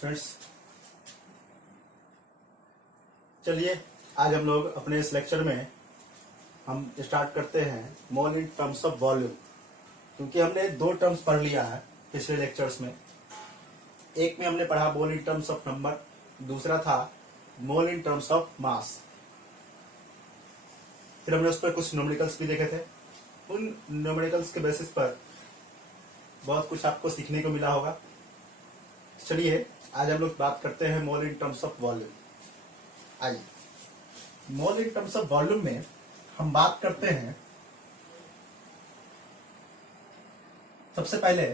Students, चलिए आज हम लोग अपने इस लेक्चर में हम स्टार्ट करते हैं मोल इन टर्म्स ऑफ वॉल्यूम। क्योंकि हमने दो टर्म्स पढ़ लिया है पिछले लेक्चर्स में। एक में हमने पढ़ा मोल इन टर्म्स ऑफ नंबर, दूसरा था मोल इन टर्म्स ऑफ मास। फिर हमने उस पर कुछ न्यूमेरिकल्स भी देखे थे। उन न्यूमेरिकल्स के बेसिस पर बहुत कुछ आपको सीखने को मिला होगा। चलिए आज हम लोग बात करते हैं मोल इन टर्म्स ऑफ वॉल्यूम। आइए, मोल इन टर्म्स ऑफ वॉल्यूम में हम बात करते हैं सबसे पहले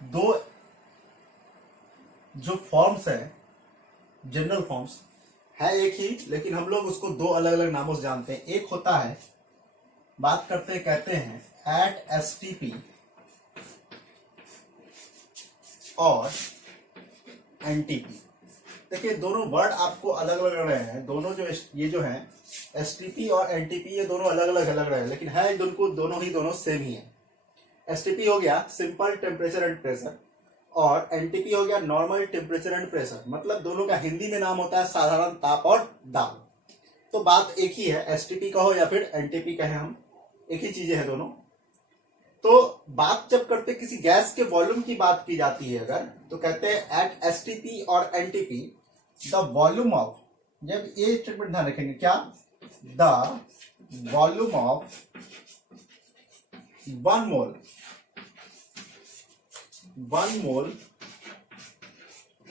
दो जो फॉर्म्स हैं, जनरल फॉर्म्स है एक ही, लेकिन हम लोग उसको दो अलग अलग नामों से जानते हैं। एक होता है, बात करते कहते हैं एट एसटीपी और एनटीपी। देखिए दोनों वर्ड आपको अलग अलग लग रहे हैं। दोनों जो ये जो है एसटीपी और एनटीपी, ये दोनों अलग अलग लग रहे हैं, लेकिन है दोनों सेम ही है। एसटीपी हो गया सिंपल टेम्परेचर एंड प्रेशर और एनटीपी हो गया नॉर्मल टेम्परेचर एंड प्रेशर। मतलब दोनों का हिंदी में नाम होता है साधारण ताप और दाब। तो बात एक ही है, एसटीपी कहो या फिर एनटीपी कहें, हम एक ही चीजें हैं दोनों। तो बात जब करते किसी गैस के वॉल्यूम की बात की जाती है अगर, तो कहते हैं एट एसटीपी और एनटीपी द वॉल्यूम ऑफ, जब ये स्टेटमेंट ध्यान रखेंगे क्या, the volume of 1 mole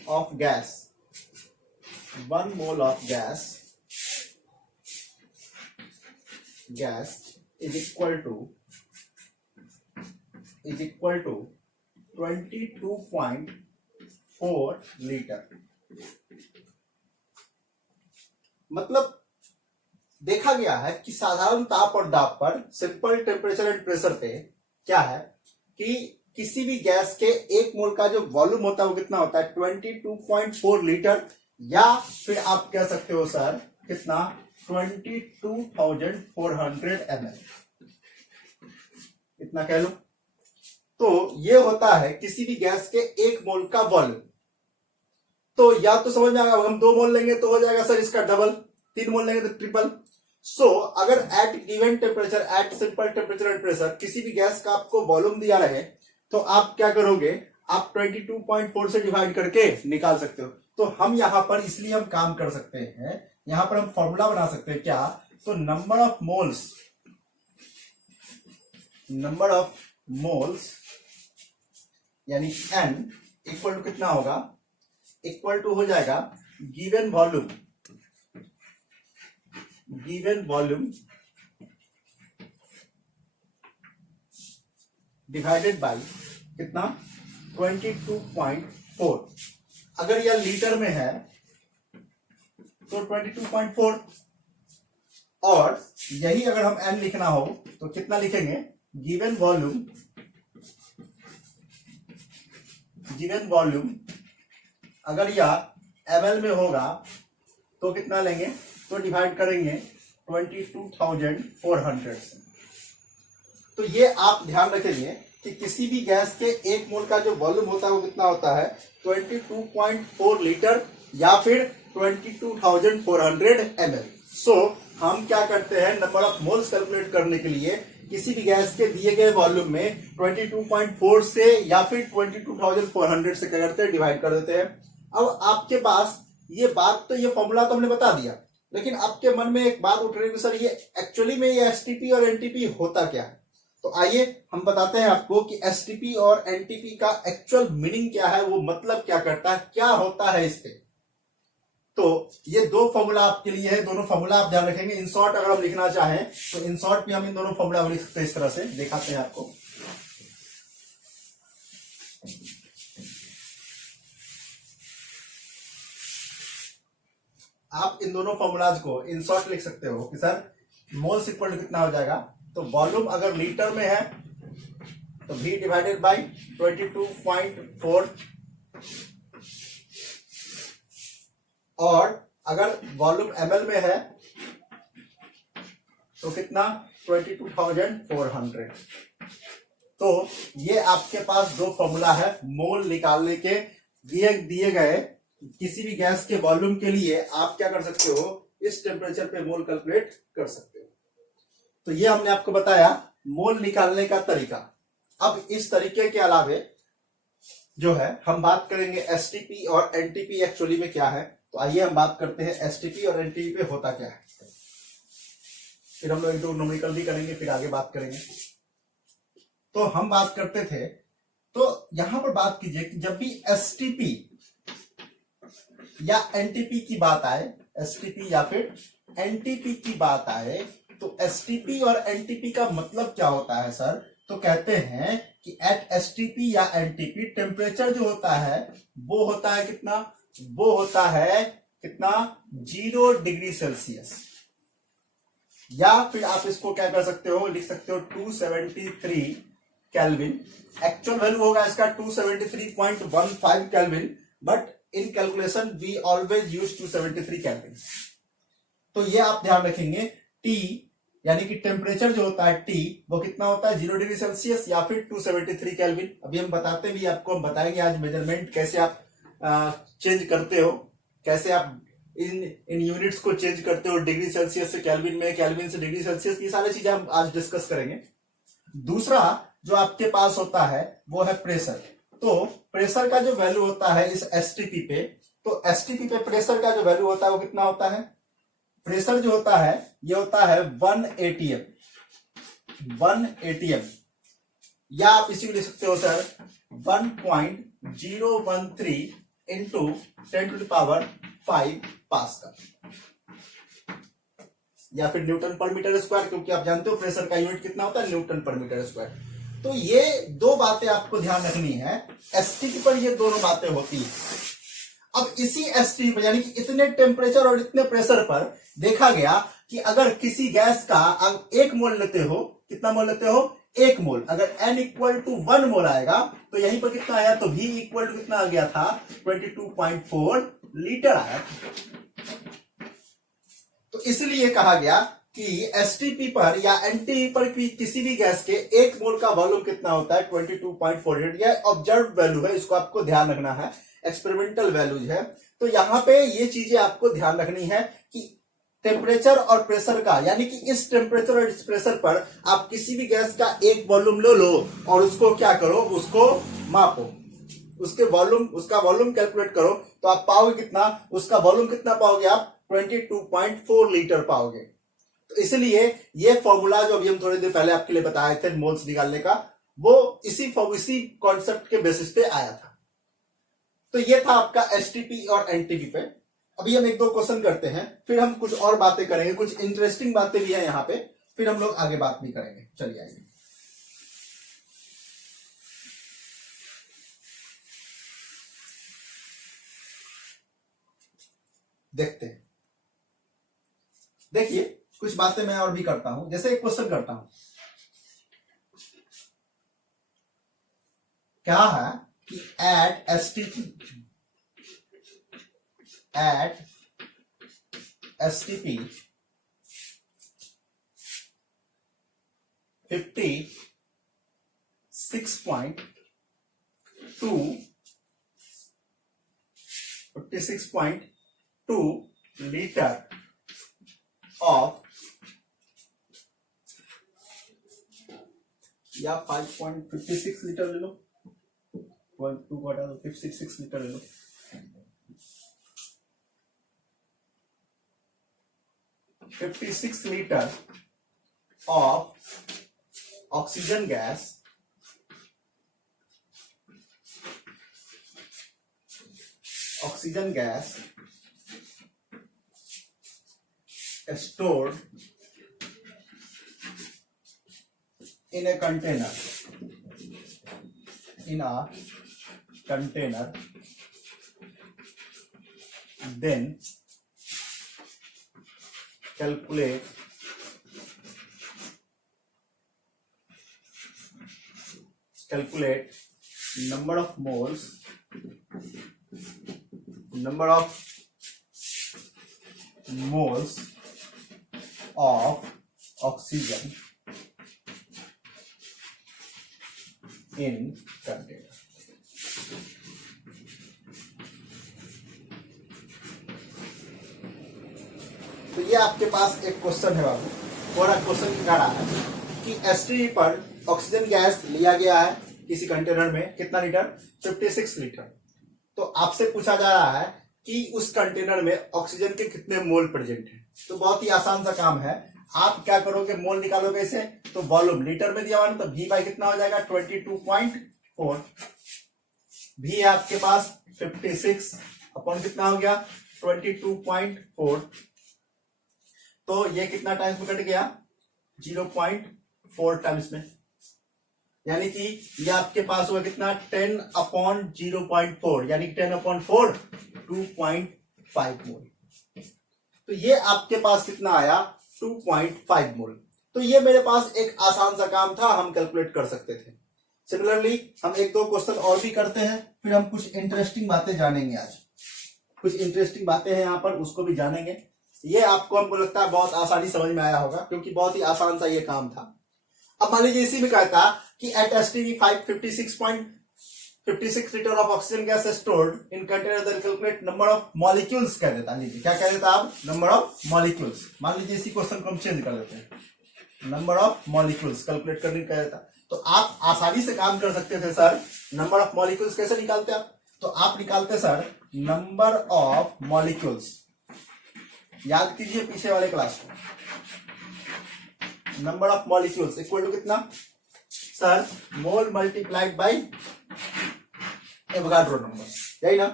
of gas, 1 mole of gas is equal to 22.4 litre. मतलब देखा गया है कि साधारण ताप और दाब पर, सिंपल टेम्परेचर एंड प्रेशर पे क्या है कि किसी भी गैस के 1 मोल का जो वॉल्यूम होता है वो कितना होता है, 22.4 लीटर, या फिर आप कह सकते हो सर कितना, 22,400 ml, इतना कह लो। तो ये होता है किसी भी गैस के 1 मोल का वॉल्यूम। तो या तो समझ में आएगा, हम 2 मोल लेंगे तो हो जाएगा सर इसका डबल, 3 मोल लेंगे तो ट्रिपल। सो अगर at given temperature, at simple temperature and pressure किसी भी गैस का आपको वॉल्यूम दिया रहे, तो आप क्या करोगे, आप 22.4 से डिवाइड करके निकाल सकते हो। तो हम यहां पर इसलिए हम काम कर सकते हैं, यहां पर हम फॉर्मूला बना सकते हैं क्या, तो नंबर ऑफ मोल्स यानी n इक्वल टू कितना होगा, इक्वल टू हो जाएगा गिवन वॉल्यूम डिवाइडेड बाय कितना, 22.4। अगर यह लीटर में है तो 22.4, और यही अगर हम n लिखना हो तो कितना लिखेंगे, गिवन वॉल्यूम अगर यह ml में होगा तो कितना लेंगे, तो डिवाइड करेंगे 22,400 से। तो ये आप ध्यान रखेंगे कि किसी भी गैस के 1 मोल का जो वॉल्यूम होता है वो कितना होता है, 22.4 लीटर या फिर 22,400 ml। सो हम क्या करते हैं, नंबर ऑफ मोल्स कैलकुलेट करने के लिए किसी भी गैस के दिए गए वॉल्यूम में 22.4 से या फिर 22,400 से क्या करते हैं, डिवाइड कर देते हैं। अब आपके पास ये बात, तो ये फॉर्मूला तो हमने बता दिया, लेकिन आपके मन में एक बात उठ रही है, सर ये एक्चुअली में ये एसटीपी और एनटीपी होता क्या है। तो आइए हम बताते हैं आपको कि एसटीपी और एनटीपी का एक्चुअल मीनिंग क्या है, वो मतलब क्या करता है, क्या होता है इससे। तो ये दो फॉर्मूला आपके लिए है, दोनों फॉर्मूला आप ध्यान रखेंगे। इन शॉर्ट अगर हम लिखना चाहें तो इन शॉर्ट भी हम इन दोनों फॉर्मूला लिख सकते हैं, इस तरह से दिखाते हैं आपको। आप इन दोनों फॉर्मूलाज को इन शॉर्ट लिख सकते हो कि सर मोल्स इक्वल टू कितना हो जाएगा, तो वॉल्यूम अगर लीटर में है तो V डिवाइडेड बाई 22.4, और अगर वॉल्यूम ml में है तो कितना, 22,400। तो ये आपके पास दो फॉर्मूला है मोल निकालने के दिए गए किसी भी गैस के वॉल्यूम के लिए आप क्या कर सकते हो, इस टेम्परेचर पे मोल कैलकुलेट कर सकते हो। तो ये हमने आपको बताया मोल निकालने का तरीका। अब इस तरीके के अलावे जो है हम बात करेंगे एसटीपी और एनटीपी एक्चुअली में क्या है। तो आइए हम बात करते हैं एसटीपी और एनटीपी पे होता क्या है, फिर हम लोग एक दो न्यूमेरिकल भी करेंगे, फिर आगे बात करेंगे। तो हम बात करते थे, तो यहां पर बात कीजिए कि जब भी एसटीपी या एनटीपी की बात आए, एसटीपी या फिर एनटीपी की बात आए, तो एसटीपी और एनटीपी का मतलब क्या होता है सर? तो कहते हैं कि एट एसटीपी या एनटीपी टेम्परेचर जो होता है वो होता है कितना, वो होता है कितना, 0 डिग्री सेल्सियस। या फिर आप इसको क्या कर सकते हो, लिख सकते हो 273 केल्विन। एक्चुअल वैल्यू होगा इसका 273.15 kelvin, but in calculation we always use 273 kelvin. तो ये आप ध्यान रखेंगे, टी यानी कि टेम्परेचर जो होता है टी वो कितना होता है, 0 डिग्री सेल्सियस या फिर 273 केल्विन। अभी हम बताते भी, आपको हम बताएंगे आज मेजरमेंट कैसे आप चेंज करते हो, कैसे आप इन यूनिट्स को चेंज करते हो, डिग्री सेल्सियस से केल्विन में, केल्विन से डिग्री सेल्सियस, ये सारी चीजें हम आज डिस्कस करेंगे। दूसरा जो आपके पास होता है वो है प्रेशर। तो प्रेशर का जो वैल्यू होता है इस एसटीपी पे, तो एसटीपी पे प्रेशर का जो वैल्यू होता है वो कितना होता है, प्रेशर जो होता है ये होता है 1 atm, 1 atm, या आप इसी को लिख सकते हो सर 1.013 इंटू 10⁵ पास्कल, या फिर न्यूटन पर मीटर स्क्वायर, क्योंकि आप जानते हो प्रेशर का यूनिट कितना होता है, न्यूटन पर मीटर स्क्वायर। तो ये दो बातें आपको ध्यान रखनी है, एसटीपी पर ये दोनों बातें होती है। अब इसी एसटीपी पर यानी कि इतने टेम्परेचर और इतने प्रेशर पर देखा गया कि अगर किसी गैस का आप 1 मोल लेते हो, कितना मोल लेते हो, 1 मोल, अगर n इक्वल टू 1 मोल आएगा तो यहीं पर कितना आया, तो v इक्वल टू कितना आ गया था, 22.4 लीटर आया था। तो इसलिए कहा गया कि एसटीपी पर या एनटीपी पर किसी भी गैस के 1 मोल का वॉल्यूम कितना होता है, 22.48। यह ऑब्जर्व वैल्यू है, इसको आपको ध्यान रखना है, एक्सपेरिमेंटल वैल्यूज है। तो यहां पे ये चीजें आपको ध्यान रखनी है कि टेम्परेचर और प्रेशर का, यानी कि इस टेम्परेचर और इस प्रेशर पर आप किसी भी गैस का 1 वॉल्यूम ले लो और उसको क्या करो, उसको मापो, उसके वॉल्यूम, उसका वॉल्यूम कैलकुलेट करो, तो आप पाओगे कितना, उसका वॉल्यूम कितना पाओगे आप, 22.4 लीटर पाओगे। तो इसलिए ये फॉर्मूला जो अभी हम थोड़ी देर पहले आपके लिए बताए थे मोल्स निकालने का, वो इसी कॉन्सेप्ट के बेसिस पे आया था। तो ये था आपका एसटीपी और एनटीपी पे। अभी हम एक दो क्वेश्चन करते हैं, फिर हम कुछ और बातें करेंगे, कुछ इंटरेस्टिंग बातें भी हैं यहाँ पे, फिर हम लोग आगे बात भी करेंगे। चलिए आइए देखते हैं। देखिए कुछ बातें मैं और भी करता हूं, जैसे एक क्वेश्चन करता हूं, क्या है कि एट एसटीपी 56.2 लीटर ऑफ, या 5.56 लीटर ले लो, 2 को हटा दो, 56 लीटर ले लो। 56 litre of oxygen gas stored in a container, then calculate number of moles of oxygen in container। तो ये आपके पास एक क्वेश्चन है बाबू, और क्वेश्चन क्या रहा है कि एसटीडी पर ऑक्सीजन गैस लिया गया है किसी कंटेनर में, कितना लीटर? 56 लीटर। तो आपसे पूछा जा रहा है कि उस कंटेनर में ऑक्सीजन के कितने मोल प्रेजेंट है। तो बहुत ही आसान सा काम है, आप क्या करोगे, मोल निकालोगे इसे, तो वॉल्यूम लीटर में दिया हुआ है तो V बाई कितना हो जाएगा? 22.4। V है आपके पास 56 अपॉन कितना हो गया? 22.4। तो ये कितना टाइम्स में कट गया? 0.4 टाइम्स में, यानी कि ये आपके पास हुआ कितना? 10 अपॉन 0.4, यानी 10 अपॉन 4 2.5 मोल। तो ये आपके पास कितना आया? 2.5 मोल। तो ये मेरे पास एक आसान सा काम था, हम कैलकुलेट कर सकते थे। सिमिलरली हम एक दो क्वेश्चन और भी करते हैं, फिर हम कुछ इंटरेस्टिंग बातें जानेंगे। आज कुछ इंटरेस्टिंग बातें हैं यहाँ पर, उसको भी जानेंगे। ये आपको, हमको लगता है बहुत आसानी समझ में आया होगा, क्योंकि बहुत ही आसान सा ये काम था। अब मान लीजिए इसी में कहता कि at STD 56 litre of oxygen gas stored in container, calculate number of molecules कह देता। लीजिए क्या कह देता आप? Number of molecules. मान लीजिए इसी क्वेश्चन को हम चेंज कर देते हैं, नंबर ऑफ मॉलिक्यूल्स कैलकुलेट करने कह देता। तो आप आसानी से काम कर सकते थे सर। नंबर ऑफ मॉलिक्यूल्स कैसे निकालते आप? तो आप निकालते सर नंबर ऑफ मॉलिक्यूल्स, याद कीजिए पीछे वाले क्लास को। Number of molecules equal to कितना sir? Mole multiplied by Avogadro number, यही ना?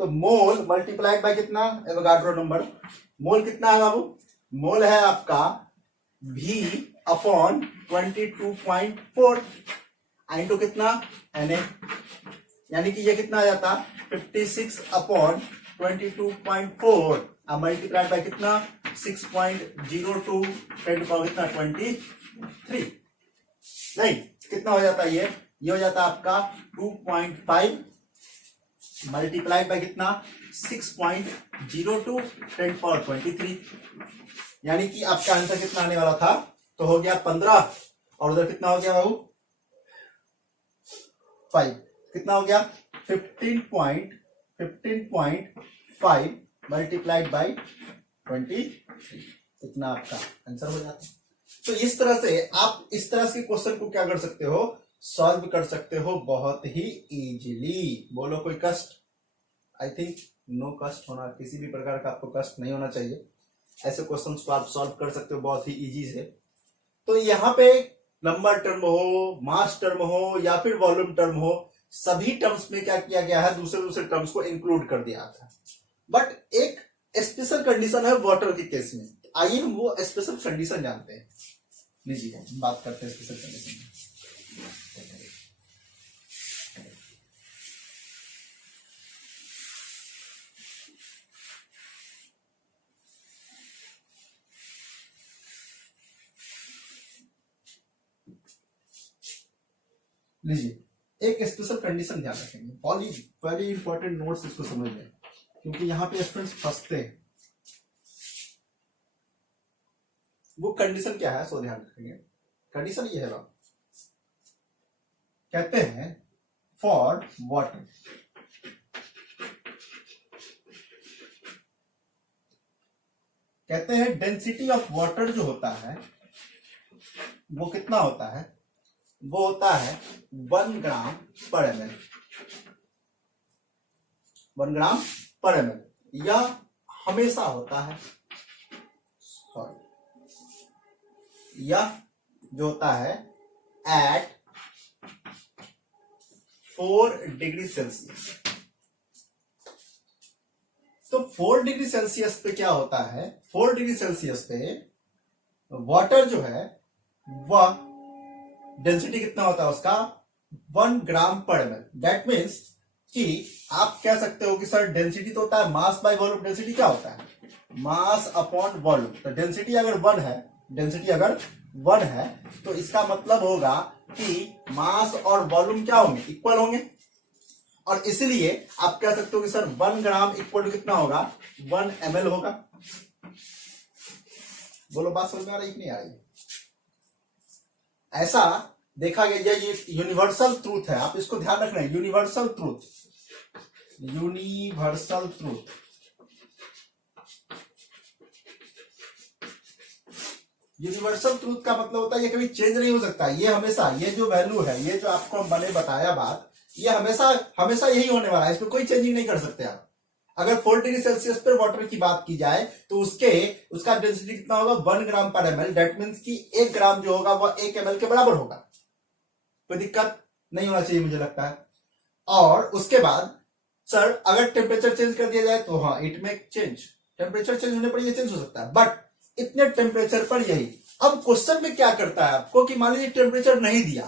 तो मोल मल्टीप्लाइड बाई कितना? Avogadro number. मोल कितना है बाबू? मोल है आपका V अपॉन 22.4 इंटू कितना? Na, यानी कि ये कितना आ जाता? 56 अपॉन 22.4 मल्टीप्लाइड बाई कितना? 6.02 10 पावर कितना? 23। नहीं, कितना हो जाता है ये हो जाता आपका 2.5 मल्टीप्लाइड बाई कितना? 6.02 10 पावर 23, यानी कि आपका आंसर कितना आने वाला था? तो हो गया 15, और उधर कितना हो गया बाबू? 5। कितना हो गया? 15.5 मल्टीप्लाइड बाई 23, इतना आपका आंसर हो जाता है। तो इस तरह से आप इस तरह के क्वेश्चन को क्या कर सकते हो? सॉल्व कर सकते हो बहुत ही इजीली। बोलो कोई कष्ट? आई थिंक नो कष्ट होना, किसी भी प्रकार का आपको कष्ट नहीं होना चाहिए। ऐसे क्वेश्चंस को आप सॉल्व कर सकते हो बहुत ही इजी से। तो यहाँ पे नंबर टर्म हो, मास टर्म हो, या फिर वॉल्यूम टर्म हो, सभी टर्म्स में क्या किया गया है? दूसरे टर्म्स को इंक्लूड कर दिया था। बट एक स्पेशल कंडीशन है वाटर के केस में। आइए हम वो स्पेशल कंडीशन जानते हैं। लीजिए बात करते हैं स्पेशल कंडीशन में। लीजिए एक स्पेशल कंडीशन ध्यान रखेंगे, वेरी इंपॉर्टेंट नोट्स इसको समझ लें, क्योंकि यहाँ पे स्टूडेंट्स फंसते हैं। वो कंडीशन क्या है सो ध्यान रखेंगे। कंडीशन ये है, कहते हैं फॉर वाटर, कहते हैं डेंसिटी ऑफ वाटर जो होता है वो कितना होता है? वो होता है 1 ग्राम पर ml। 1 ग्राम पर ml, यह हमेशा होता है, यह जो होता है एट 4 डिग्री सेल्सियस। तो 4 डिग्री सेल्सियस पे क्या होता है? 4 डिग्री सेल्सियस पे वाटर जो है वह डेंसिटी कितना होता है उसका? 1 ग्राम पर ml। दैट मीन्स कि आप कह सकते हो कि सर डेंसिटी तो होता है मास बाय वॉल्यूम। डेंसिटी क्या होता है? Mass upon volume. तो डेंसिटी अगर 1 है, डेंसिटी अगर 1 है तो इसका मतलब होगा कि मास और वॉल्यूम क्या होंगे? इक्वल होंगे। और इसलिए आप कह सकते हो कि सर 1 ग्राम इक्वल टू कितना होगा? 1 ml होगा। बोलो बात समझ में आ रही कि नहीं आ रही? ऐसा देखा गया, ये यूनिवर्सल ट्रूथ है, आप इसको ध्यान रखना है। Universal truth, universal truth. Universal truth का मतलब होता है ये कभी चेंज नहीं हो सकता, ये हमेशा, ये जो वैल्यू है, ये जो आपको मैंने बताया बात, ये हमेशा हमेशा यही होने वाला है, इसमें कोई चेंजिंग नहीं कर सकते आप। अगर 4 डिग्री सेल्सियस पर वाटर की बात की जाए तो उसका डेंसिटी कितना होगा, 1 ग्राम पर ml। दैट मीन्स कि 1 ग्राम जो होगा वह 1 ml के बराबर होगा। कोई दिक्कत नहीं होना चाहिए मुझे लगता है। और उसके बाद सर अगर टेम्परेचर चेंज कर दिया जाए तो हाँ, इट में चेंज, टेम्परेचर चेंज होने पर ये चेंज हो सकता है, बट इतने टेम्परेचर पर यही। अब क्वेश्चन में क्या करता है आपको कि मान लीजिए टेम्परेचर नहीं दिया,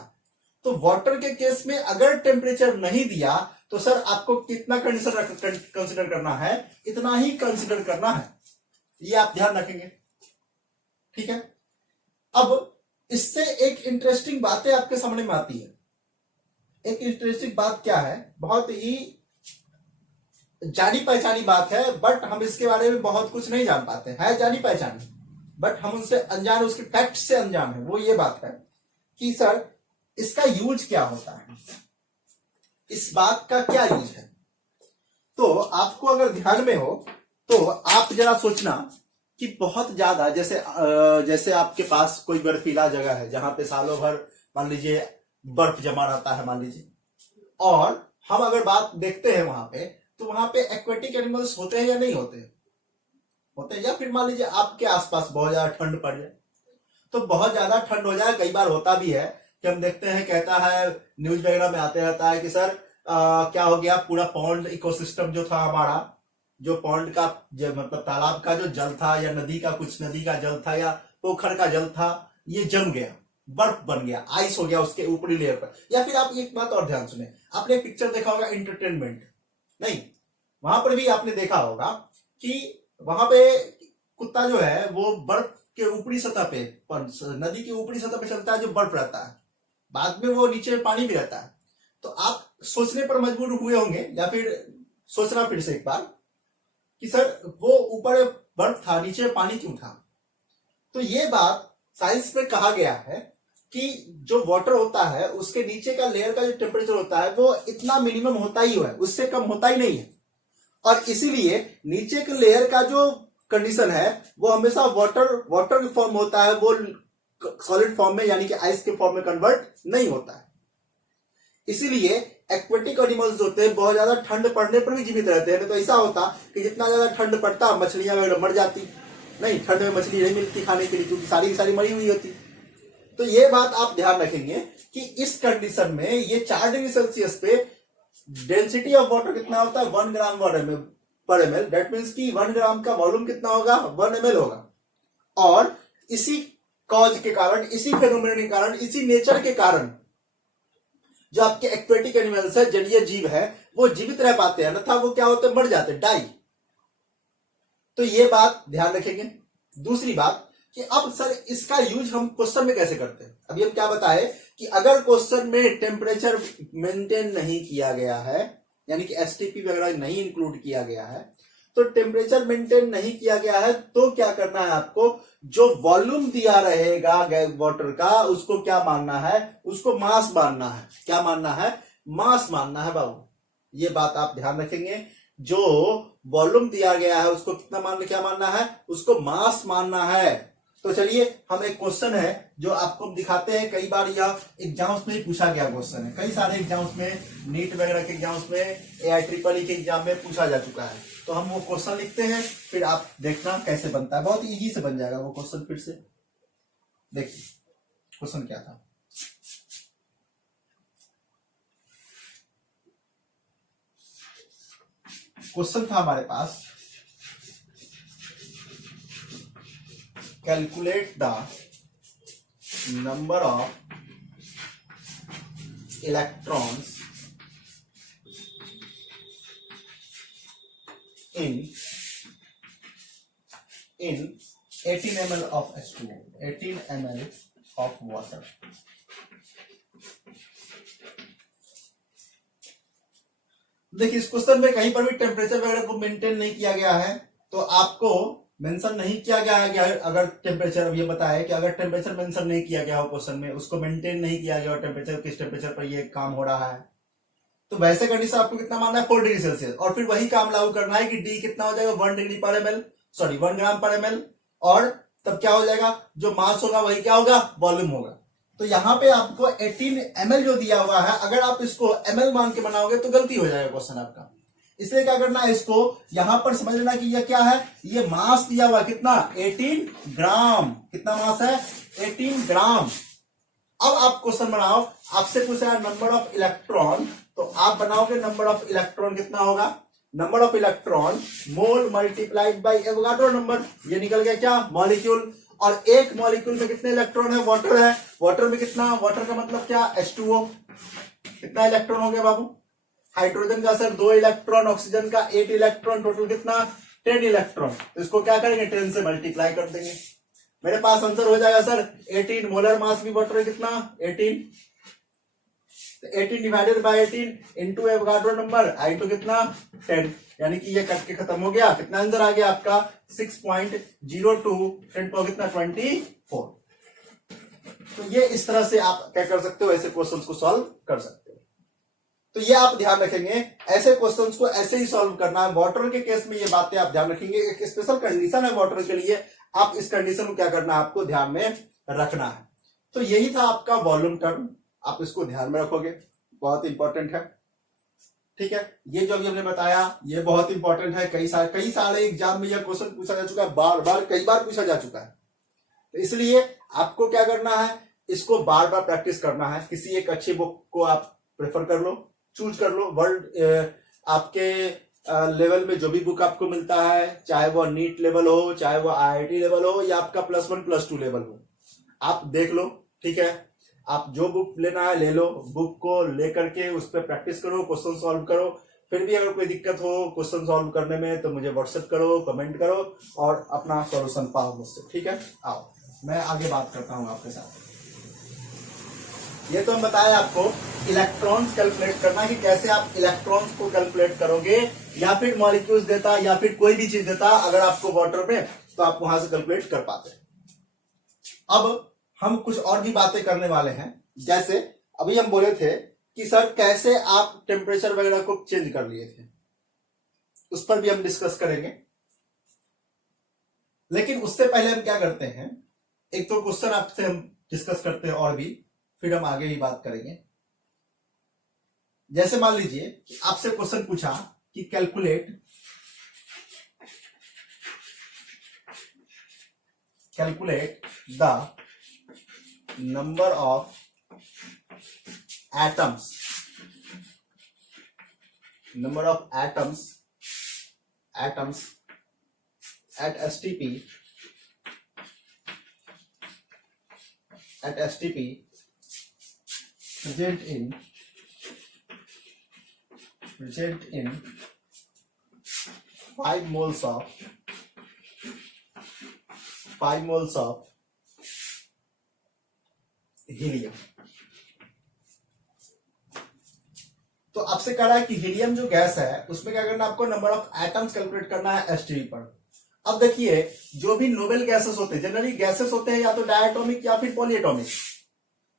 तो वाटर के केस में अगर टेम्परेचर नहीं दिया तो सर आपको कितना कंसिडर करना है, इतना ही कंसिडर करना है, ये आप ध्यान रखेंगे, ठीक है। अब इससे एक इंटरेस्टिंग बातें आपके सामने में आती है। एक इंटरेस्टिंग बात क्या है, बहुत ही जानी पहचानी बात है, बट हम इसके बारे में बहुत कुछ नहीं जान पाते हैं, जानी पहचानी, बट हम उनसे अनजान, उसके फैक्ट से अनजान है। वो ये बात है कि सर इसका यूज क्या होता है, इस बात का क्या यूज है। तो आपको अगर ध्यान में हो तो आप जरा सोचना कि बहुत ज्यादा जैसे आपके पास कोई बर्फीला जगह है जहां पे सालों भर मान लीजिए बर्फ जमा रहता है मान लीजिए, और हम अगर बात देखते हैं वहां पे, तो वहां पे एक्वेटिक एनिमल्स होते हैं या नहीं होते, होते हैं। या फिर मान लीजिए आपके आसपास बहुत ज्यादा ठंड पड़ जाए, तो बहुत ज्यादा ठंड हो जाए, कई बार होता भी है कि हम देखते हैं, कहता है न्यूज वगैरह में आते रहता है कि सर क्या हो गया, पूरा पॉन्ड इकोसिस्टम जो था हमारा, जो पॉन्ड का मतलब तालाब का जो जल था, या नदी का, कुछ नदी का जल था या पोखर का जल था, ये जम गया, बर्फ बन गया, आइस हो गया उसके ऊपरी लेयर पर। या फिर आप एक बात और ध्यान सुने, आपने पिक्चर देखा होगा एंटरटेनमेंट, नहीं, वहां पर भी आपने देखा होगा कि वहां पे कुत्ता जो है वो बर्फ के ऊपरी सतह पे, नदी की ऊपरी सतह पे चलता है, जो बर्फ रहता है, बाद में वो नीचे पानी भी रहता है। तो आप सोचने पर मजबूर हुए होंगे, या फिर सोचना फिर से एक बार कि सर वो ऊपर बर्फ था, नीचे पानी क्यों था। तो ये बात साइंस में कहा गया है कि जो वाटर होता है उसके नीचे का लेयर का जो टेम्परेचर होता है वो इतना मिनिमम होता ही है, उससे कम होता ही नहीं है, और इसीलिए नीचे के लेयर का जो कंडीशन है वो हमेशा वाटर फॉर्म होता है, वो सॉलिड फॉर्म में यानी कि आइस के फॉर्म में कन्वर्ट नहीं होता है। इसीलिए एक्वेटिक एनिमल्स होते हैं बहुत ज्यादा ठंड पड़ने पर भी जीवित रहते हैं। नहीं तो ऐसा होता कि जितना ज्यादा ठंड पड़ता मछलियां वगैरह मर जाती, नहीं, ठंड में मछली नहीं मिलती खाने के लिए क्योंकि सारी की सारी मरी हुई होती। तो ये बात आप ध्यान रखेंगे कि इस कंडीशन में ये 4 डिग्री सेल्सियस पे डेंसिटी ऑफ वाटर कितना होता है, 1 ग्राम पर ml। दैट मीन्स कि 1 ग्राम का वॉल्यूम कितना होगा, 1 ml होगा। और इसी कॉज के कारण, इसी फेनोमेनन के कारण, इसी नेचर के कारण जो आपके एक्वेटिक एनिमल्स है, जलीय जीव है, वो जीवित रह पाते हैं, अन्यथा वो क्या होते हैं, मर जाते, डाई। तो ये बात ध्यान रखेंगे। दूसरी बात कि अब सर इसका यूज हम क्वेश्चन में कैसे करते हैं। अभी हम क्या बताए कि अगर क्वेश्चन में टेम्परेचर मेंटेन नहीं किया गया है, यानी कि एसटीपी वगैरह नहीं इंक्लूड किया गया है, तो टेम्परेचर मेंटेन नहीं किया गया है तो क्या करना है आपको, जो वॉल्यूम दिया रहेगा वाटर का उसको क्या मानना है, उसको मास मानना है। क्या मानना है, मास मानना है बाबू, ये बात आप ध्यान रखेंगे। जो वॉल्यूम दिया गया है उसको कितना मानना, क्या मानना है, उसको मास मानना है। तो चलिए हम एक क्वेश्चन है जो आपको दिखाते हैं, कई बार यह एग्जाम्स में पूछा गया क्वेश्चन है, कई सारे एग्जाम्स में, नीट वगैरह के एग्जाम्स में, AIEEE के एग्जाम में पूछा जा चुका है। तो हम वो क्वेश्चन लिखते हैं, फिर आप देखना कैसे बनता है, बहुत इजी से बन जाएगा वो क्वेश्चन। फिर से देखिए क्वेश्चन क्या था। क्वेश्चन था हमारे पास, calculate the number of electrons in 18 ml of H2O, 18 ml of water। देखिए इस क्वेश्चन में कहीं पर भी टेम्परेचर वगैरह को मेंटेन नहीं किया गया है, तो आपको मेंशन नहीं किया गया है। अगर टेम्परेचर, अब ये बताया कि अगर टेम्परेचर मेंशन नहीं किया गया हो क्वेश्चन में, उसको मेंटेन नहीं किया गया हो टेम्परेचर, किस टेम्परेचर पर ये काम हो रहा है, तो वैसे कंडीशन आपको कितना मानना है, 4 डिग्री सेल्सियस। और फिर वही काम लागू करना है कि डी कितना हो जाएगा, 1 डिग्री पर ml, सॉरी 1 ग्राम पर ml, और तब क्या हो जाएगा, जो मास होगा वही क्या होगा, वॉल्यूम होगा। तो यहाँ पे आपको 18 ml जो दिया हुआ है, अगर आप इसको ml मान के बनाओगे तो गलती हो जाएगा क्वेश्चन आपका। इसलिए क्या करना है, इसको यहां पर समझ लेना कि यह क्या है, ये मास दिया हुआ कितना, 18 ग्राम। कितना मास है, 18 ग्राम। अब आप क्वेश्चन बनाओ, आपसे पूछा है नंबर ऑफ इलेक्ट्रॉन, तो आप बनाओगे नंबर ऑफ इलेक्ट्रॉन कितना होगा, number of electron mole multiplied by Avogadro number. ये निकल गया क्या, मॉलिक्यूल। और एक मॉलिक्यूल में कितने इलेक्ट्रॉन है, वाटर है, वाटर में कितना, वाटर का मतलब क्या, H2O। कितना इलेक्ट्रॉन हो गया बाबू, हाइड्रोजन का सर 2 इलेक्ट्रॉन, ऑक्सीजन का 8 इलेक्ट्रॉन, टोटल कितना 10 इलेक्ट्रॉन। तो इसको क्या करेंगे, 10 से मल्टीप्लाई कर देंगे, मेरे पास आंसर हो जाएगा सर 18। मोलर मास भी वाटर है कितना, 18। 18 divided by 18 into Avogadro number, आई टू कितना 10, यानी कि ये कट के खत्म हो गया। कितना आंसर आ गया आपका 6.02 10 पावर कितना 24। तो ये इस तरह से आप क्या कर सकते हो, ऐसे क्वेश्चंस को सॉल्व कर सकते हो। तो ये आप ध्यान रखेंगे, ऐसे क्वेश्चंस को ऐसे ही सॉल्व करना है। वाटर के केस में ये बातें आप ध्यान रखेंगे, एक स्पेशल कंडीशन है वाटर के लिए, आप इस कंडीशन को क्या करना है, आपको ध्यान में रखना है। तो यही था आपका वॉल्यूम टर्म, आप इसको ध्यान में रखोगे, बहुत इंपॉर्टेंट है। ठीक है, ये जो अभी हमने बताया ये बहुत इंपॉर्टेंट है, कई सारे एग्जाम में यह क्वेश्चन पूछा जा चुका है, बार बार कई बार पूछा जा चुका है। तो इसलिए आपको क्या करना है, इसको बार बार प्रैक्टिस करना है। किसी एक अच्छी बुक को आप प्रेफर कर लो, चूज कर लो। वर्ल्ड आपके लेवल में जो भी बुक आपको मिलता है, चाहे वो नीट लेवल हो, चाहे वो IIT लेवल हो, या आपका +1 +2 लेवल हो, आप देख लो। ठीक है, आप जो बुक लेना है ले लो, बुक को लेकर के उस पर प्रैक्टिस करो, क्वेश्चन सॉल्व करो। फिर भी अगर कोई दिक्कत हो क्वेश्चन सॉल्व करने में तो मुझे व्हाट्सएप करो, कमेंट करो और अपना सॉल्यूशन पाओ मुझसे। ठीक है, आओ मैं आगे बात करता हूं आपके साथ। ये तो हम बताया आपको इलेक्ट्रॉन्स कैलकुलेट करना, कि कैसे आप इलेक्ट्रॉन्स को कैलकुलेट करोगे, या फिर मॉलिक्यूल्स देता या फिर कोई भी चीज देता अगर आपको वाटर में, तो आप वहां से कैलकुलेट कर पाते। अब हम कुछ और भी बातें करने वाले हैं, जैसे अभी हम बोले थे कि सर कैसे आप टेम्परेचर वगैरह को चेंज कर लिए थे, उस पर भी हम डिस्कस करेंगे। लेकिन उससे पहले हम क्या करते हैं, एक तो क्वेश्चन आपसे हम डिस्कस करते हैं और भी, फिर हम आगे ही बात करेंगे। जैसे मान लीजिए कि आपसे क्वेश्चन पूछा कि calculate the number of atoms at STP present in 5 moles of helium. तो आपसे कह रहा है कि हीलियम जो गैस है उसमें क्या करना है, आपको नंबर ऑफ एटम्स कैलकुलेट करना है STP पर। अब देखिए जो भी नोबेल गैसेस होते हैं, जनरली गैसेस होते हैं या तो डायटोमिक या फिर पॉलीएटॉमिक,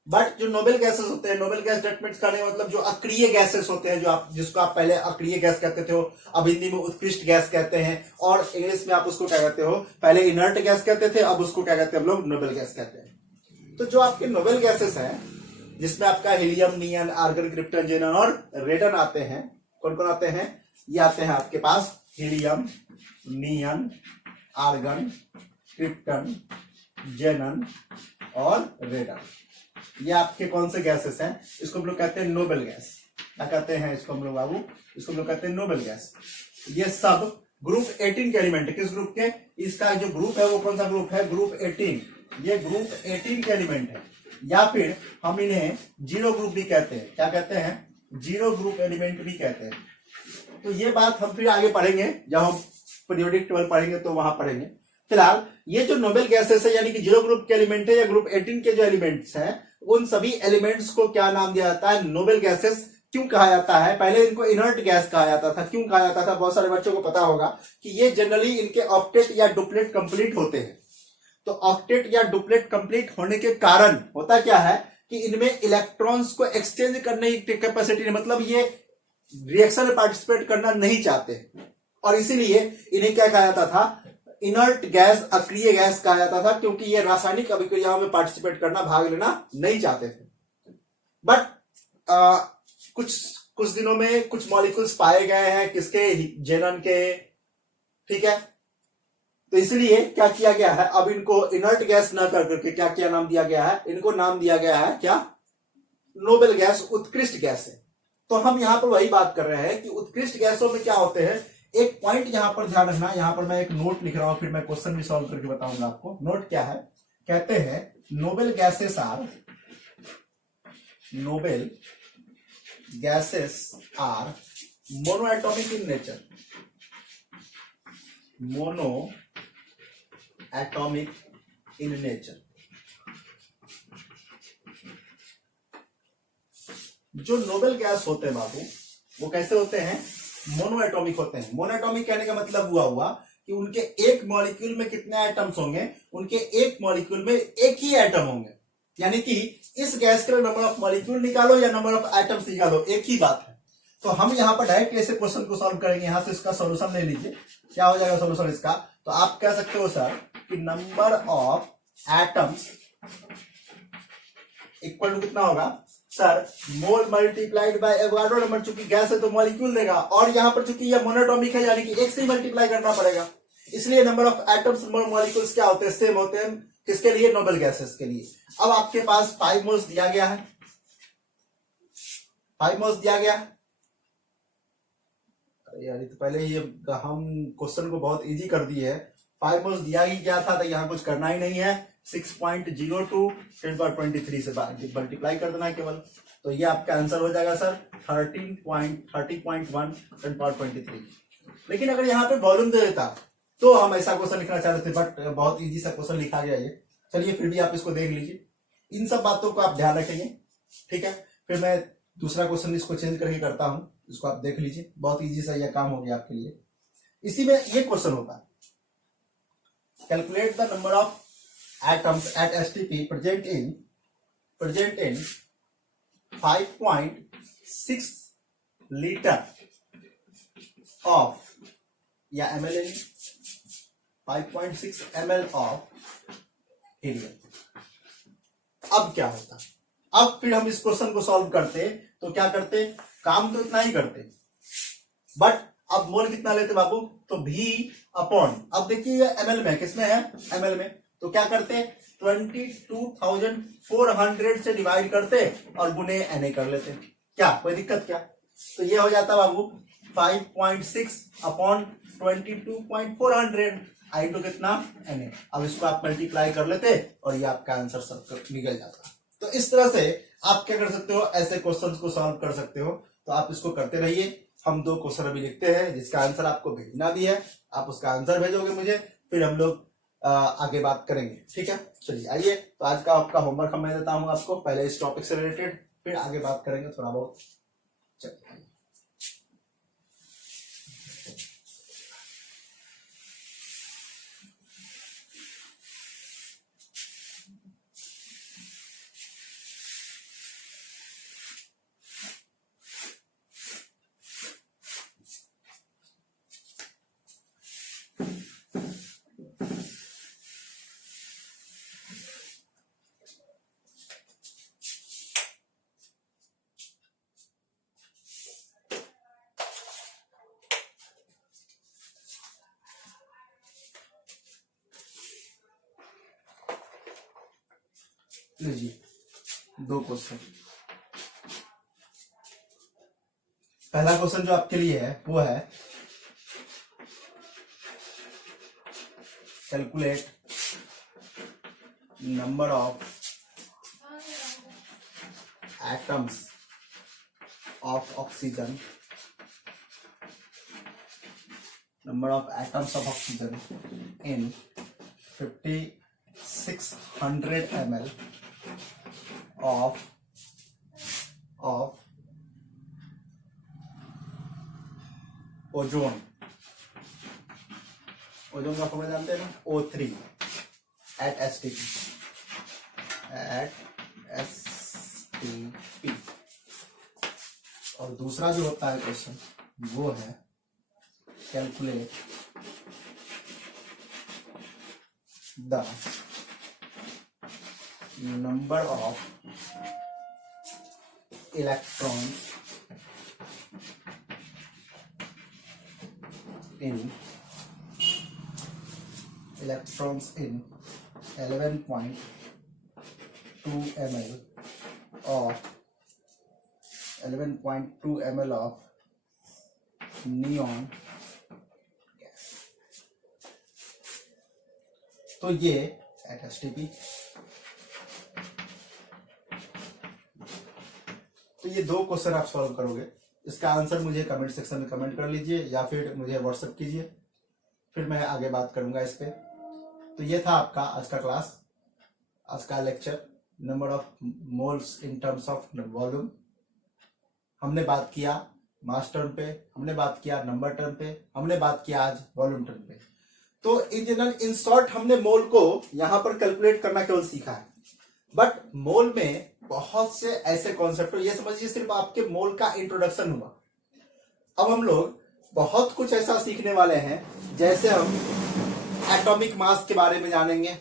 बट जो नोबेल गैसेस होते हैं, नोबेल गैस डेटमेंट्स का नहीं मतलब जो अक्रिय गैसेस होते हैं, जिसको आप पहले अक्रिय गैस कहते थे, अब हिंदी में उत्कृष्ट गैस कहते हैं, और इंग्लिश में आप उसको क्या कहते हो, पहले इनर्ट गैस कहते थे, अब उसको क्या कहते हैं हम लोग, नोबेल गैस कहते हैं। तो जो आपके नोबेल गैसेस हैं, जिसमें आपका हीलियम, नियन, आर्गन, क्रिप्टन, जेनन और रेडन आते हैं, कौन कौन आते हैं, ये आते हैं आपके पास हीलियम, नियन, आर्गन, क्रिप्टन, जेनन और रेडन। ये आपके कौन से गैसेस हैं, इसको हम लोग कहते हैं नोबेल गैस। क्या कहते हैं इसको हम लोग बाबू, इसको हम लोग कहते हैं नोबेल गैस। ये सब ग्रुप 18 के एलिमेंट है। किस ग्रुप के, इसका जो ग्रुप है वो कौन सा ग्रुप है, ग्रुप 18। ये ग्रुप 18 के एलिमेंट है, या फिर हम इन्हें जीरो ग्रुप भी कहते हैं। क्या कहते हैं, जीरो ग्रुप एलिमेंट भी कहते हैं। तो ये बात हम फिर आगे पढ़ेंगे, जब हम पीरियोडिक टेबल पढ़ेंगे तो वहां पढ़ेंगे। फिलहाल ये जो नोबेल गैसेस है यानी कि जीरो ग्रुप के एलिमेंट है, या ग्रुप 18 के जो एलिमेंट्स हैं, उन सभी एलिमेंट्स को क्या नाम दिया जाता है, नोबेल गैसेस क्यों कहा जाता है। पहले इनको इनर्ट गैस कहा जाता था। क्यों कहा जाता था, बहुत सारे बच्चों को पता होगा कि ये जनरली इनके ऑक्टेट या डुप्लेट कंप्लीट होते हैं। तो ऑक्टेट या डुप्लेट कंप्लीट होने के कारण होता क्या है कि इनमें इलेक्ट्रॉन्स को एक्सचेंज करने की कैपेसिटी, मतलब ये रिएक्शन में पार्टिसिपेट करना नहीं चाहते, और इसीलिए इन्हें क्या कहा जाता था, इनर्ट गैस अक्रिय गैस कहा जाता था, क्योंकि ये रासायनिक अभिक्रियाओं में पार्टिसिपेट करना, भाग लेना नहीं चाहते थे। बट कुछ कुछ दिनों में कुछ मॉलिक्यूल्स पाए गए हैं, किसके, जेनन के, ठीक है। तो इसलिए क्या किया गया है, अब इनको इनर्ट गैस न कर करके क्या क्या नाम दिया गया है, इनको नाम दिया गया है क्या, नोबेल गैस, उत्कृष्ट गैस है। तो हम यहां पर वही बात कर रहे हैं कि उत्कृष्ट गैसों में क्या होते हैं। एक पॉइंट यहां पर ध्यान रखना, यहां पर मैं एक नोट लिख रहा हूं, फिर मैं क्वेश्चन भी सॉल्व करके बताऊंगा आपको। नोट क्या है, कहते हैं noble gases are, noble gases are mono atomic in nature, mono atomic in nature. जो नोबेल गैस होते हैं बाबू, वो कैसे होते हैं, मोनो एटॉमिक होते हैं। मोनो एटॉमिक कहने का मतलब हुआ कि उनके एक मॉलिक्यूल में कितने एटम्स होंगे, उनके एक मॉलिक्यूल में एक ही एटम होंगे। यानी कि इस गैस के नंबर ऑफ मॉलिक्यूल निकालो या नंबर ऑफ एटम्स निकालो, एक ही बात है। तो हम यहां पर डायरेक्ट ऐसे क्वेश्चन को सॉल्व करेंगे। यहां से इसका सॉल्यूशन ले लीजिए, क्या हो जाएगा सॉल्यूशन इसका। तो आप कह सकते हो सर कि number of atoms equal to कितना होगा sir, mole multiplied by Avogadro number. चूंकि गैस है तो मॉलिक्यूल देगा, और यहां पर चूंकि यह मोनोटॉमिक है यानी कि एक से ही मल्टीप्लाई करना पड़ेगा, इसलिए नंबर ऑफ एटम्स मॉलिक्यूल्स क्या होते हैं, सेम होते हैं। किसके लिए, नोबेल गैसेस के लिए। अब आपके पास 5 मोल्स दिया गया है, 5 मोल्स दिया गया है। यार तो पहले ये हम क्वेश्चन को बहुत इजी कर दिए है। 5 मोल्स दिया ही क्या था, तो यहाँ कुछ करना ही नहीं है। 6.02 10⁻23 से मल्टीप्लाई कर देना है केवल। तो ये आपका आंसर हो जाएगा सर 30.1 10⁻23। लेकिन अगर यहाँ पे वॉल्यूम दे देता तो हम ऐसा क्वेश्चन लिखना चाहते थे, बट बहुत इजी सा क्वेश्चन लिखा गया ये। चलिए फिर भी आप इसको देख लीजिए, इन सब बातों को आप ध्यान रखेंगे, ठीक है। फिर मैं दूसरा क्वेश्चन इसको चेंज करके करता हूं, इसको आप देख लीजिए। बहुत इजी सा यह काम हो गया आपके लिए। इसी में ये क्वेश्चन होगा, calculate the number of atoms at STP present in 5.6 liter of या ml, 5.6 ml of helium। अब क्या होता, अब फिर हम इस क्वेश्चन को सॉल्व करते तो क्या करते, काम तो इतना ही करते, बट अब मोल कितना लेते बाबू, तो V अपॉन, अब देखिए ml में, किसमें है, ml में, तो क्या करते 22,400 से डिवाइड करते और गुने Na कर लेते। क्या कोई दिक्कत क्या, तो ये हो जाता बाबू 5.6 अपॉन 22,400 आई टू कितना Na। अब इसको आप मल्टीप्लाई कर लेते और ये आपका आंसर सब निकल जाता। तो इस तरह से आप क्या कर सकते हो, ऐसे क्वेश्चंस को सॉल्व कर सकते हो। तो आप इसको करते रहिए। हम 2 क्वेश्चन अभी लिखते हैं जिसका आंसर आपको भेजना भी है, आप उसका आंसर भेजोगे मुझे, फिर हम लोग आगे बात करेंगे, ठीक है। चलिए आइए, तो आज का आपका होमवर्क मैं देता हूं आपको, पहले इस टॉपिक से रिलेटेड, फिर आगे बात करेंगे थोड़ा बहुत। चलिए लीजिए 2 क्वेश्चन। पहला क्वेश्चन जो आपके लिए है वो है, calculate number of atoms of oxygen, number of atoms of oxygen in 5600 ml of ozone. Ozone का फॉर्मूला जानते हैं ना, O3 at STP, और दूसरा जो होता है क्वेश्चन वो है calculate the number of electrons in 11.2 ml of 11.2 ml of neon gas। तो ये एट एसटीपी, तो ये दो क्वेश्चन आप सॉल्व करोगे। इसका आंसर मुझे कमेंट सेक्शन में कमेंट कर लीजिए या फिर मुझे व्हाट्सएप कीजिए, फिर मैं आगे बात करूंगा इस पे। तो ये था आपका आज का क्लास, आज का lecture, number of moles in terms of volume. हमने बात किया मास टर्म पे, हमने बात किया नंबर टर्म पे, हमने बात किया आज वॉल्यूम टर्म पे। तो इन जनरल इन शॉर्ट हमने मोल को यहां पर कैलकुलेट करना केवल सीखा है, बट मोल में बहुत से ऐसे कॉन्सेप्ट, ये समझिए सिर्फ आपके मोल का इंट्रोडक्शन हुआ। अब हम लोग बहुत कुछ ऐसा सीखने वाले हैं, जैसे हम एटॉमिक मास के बारे में जानेंगे।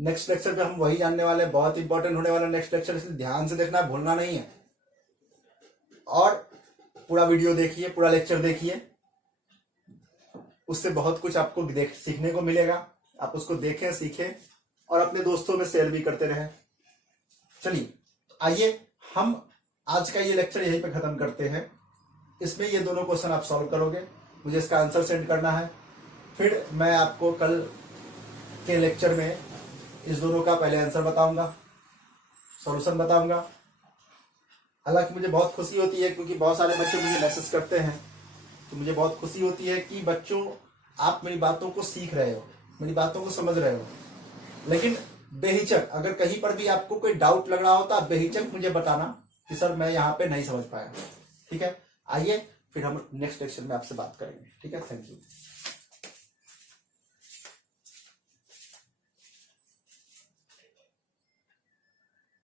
नेक्स्ट लेक्चर पे हम वही जानने वाले हैं, बहुत इंपॉर्टेंट होने वाला नेक्स्ट लेक्चर, इसलिए ध्यान से देखना, भूलना नहीं है। और पूरा वीडियो देखिए, पूरा लेक्चर देखिए, उससे बहुत कुछ आपको सीखने को मिलेगा। आप उसको देखें, सीखें और अपने दोस्तों में शेयर भी करते रहें। चलिए आइए हम आज का ये लेक्चर यहीं पे खत्म करते हैं। इसमें ये दोनों क्वेश्चन आप सॉल्व करोगे, मुझे इसका आंसर सेंड करना है, फिर मैं आपको कल के लेक्चर में इस दोनों का पहले आंसर बताऊंगा, सॉल्यूशन बताऊंगा। हालांकि मुझे बहुत खुशी होती है क्योंकि बहुत सारे बच्चे मुझे मैसेज करते हैं, तो मुझे बहुत खुशी होती है कि बच्चों आप मेरी बातों को सीख रहे हो, मेरी बातों को समझ रहे हो। लेकिन बेहिचक अगर कहीं पर भी आपको कोई डाउट लग रहा हो तो आप बेहिचक मुझे बताना कि सर मैं यहाँ पे नहीं समझ पाया। ठीक है, आइए फिर हम नेक्स्ट लेक्चर में आपसे बात करेंगे। ठीक है, थैंक यू।